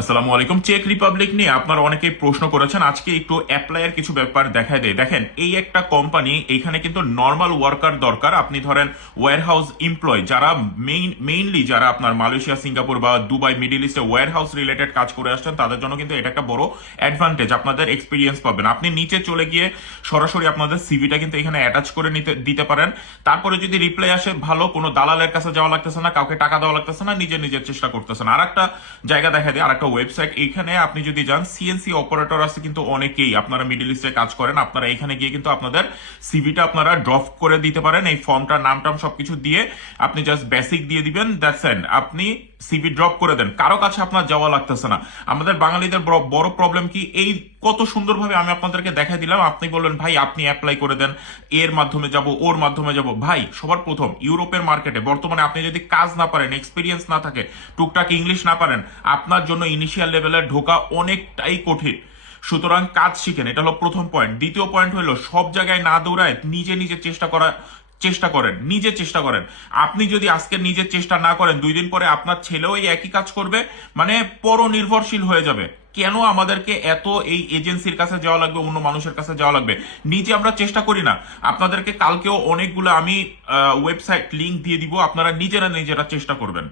আসসালামু আলাইকুম। Check Republic নিয়ে আপনারা অনেকেই প্রশ্ন করেছেন, আজকে একটু অ্যাপ্লাইয়ের কিছু ব্যাপার দেখায় দেয়। দেখেন, এই একটা কোম্পানি, এইখানে কিন্তু নর্মাল ওয়ার্কার দরকার। আপনি ধরেন ওয়্যার হাউস এমপ্লয়, যারা মেইনলি যারা আপনার মালয়েশিয়া, সিঙ্গাপুর বা দুবাই, মিডিল ইস্টে ওয়্যার হাউস রিলেটেড কাজ করে আসছেন, তাদের জন্য কিন্তু এটা একটা বড় অ্যাডভান্টেজ। আপনাদের এক্সপিরিয়েন্স পাবেন। আপনি নিচে চলে গিয়ে সরাসরি আপনাদের সিভিটা কিন্তু এখানে অ্যাটাচ করে দিতে পারেন। তারপরে যদি রিপ্লাই আসে ভালো, কোনো দালালের কাছে যাওয়া লাগতেছে না, কাউকে টাকা দেওয়া লাগতেছে না, নিজের নিজের চেষ্টা করতেছেন। আর একটা জায়গা দেখা যায়, আর একটা ওয়েবসাইট, এখানে আপনি যদি যান, সিএনসি অপারেটর আছে কিন্তু অনেকেই, আপনারা মিডল ইস্টে কাজ করেন, আপনারা এখানে গিয়ে কিন্তু আপনাদের সিভিটা আপনারা ড্রপ করে দিতে পারেন। এই ফর্মটার নাম টাম সবকিছু দিয়ে আপনি জাস্ট বেসিক দিয়ে দিবেন, দ্যাটস এন্ড, আপনি সিভি ড্রপ করে দেন। কারো কাছে আপনার যাওয়া লাগতেছে না। আমাদের বাঙালিদের বড় প্রবলেম কি, এই কত সুন্দরভাবে আমি আপনাদেরকে দেখাই দিলাম, আপনি বললেন ভাই আপনি অ্যাপ্লাই করে দেন, এর মাধ্যমে যাব, ওর মাধ্যমে যাব। ভাই, সবার প্রথম ইউরোপের মার্কেটে বর্তমানে আপনি যদি কাজ না পারেন, এক্সপিরিয়েন্স না থাকে, টুকটাক ইংলিশ না পারেন, আপনার জন্য ইনিশিয়াল লেভেলে ঢোকা অনেকটাই কঠিন। সুতরাং কাজ শিখেন, এটা হলো প্রথম পয়েন্ট। দ্বিতীয় পয়েন্ট হলো, সব জায়গায় না দৌড়ায় নিজে নিজে চেষ্টা করেন, নিজে চেষ্টা করেন। আপনি যদি আজকে নিজে চেষ্টা না করেন, 2 দিন পরে আপনার ছেলেও এই একই কাজ করবে, মানে পরনির্ভরশীল হয়ে যাবে। কেন আমাদেরকে এত এই এজেন্সির কাছে যাওয়া লাগবে, অন্য মানুষের কাছে যাওয়া লাগবে? নিজে আমরা চেষ্টা করি না? আপনাদেরকে কালকেও অনেকগুলো আমি ওয়েবসাইট লিংক দিয়ে দিব, আপনারা নিজেরা নিজেরা চেষ্টা করবেন।